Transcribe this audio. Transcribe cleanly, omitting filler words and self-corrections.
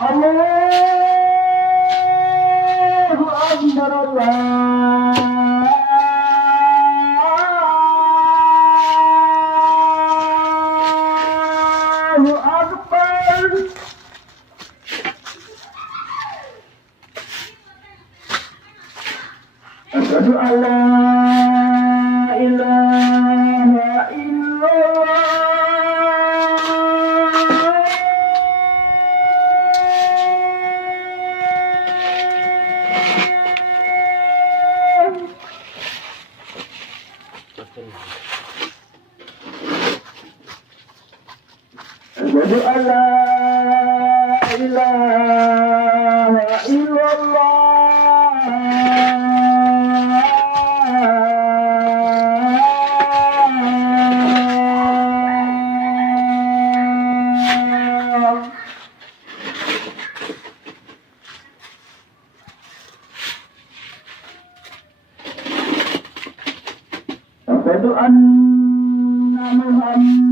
Allahu Akbar, Allahu Akbar. Asyhadu an la ilaha Asyhadu an la ilaha illallah. Asyhadu anna Muhammad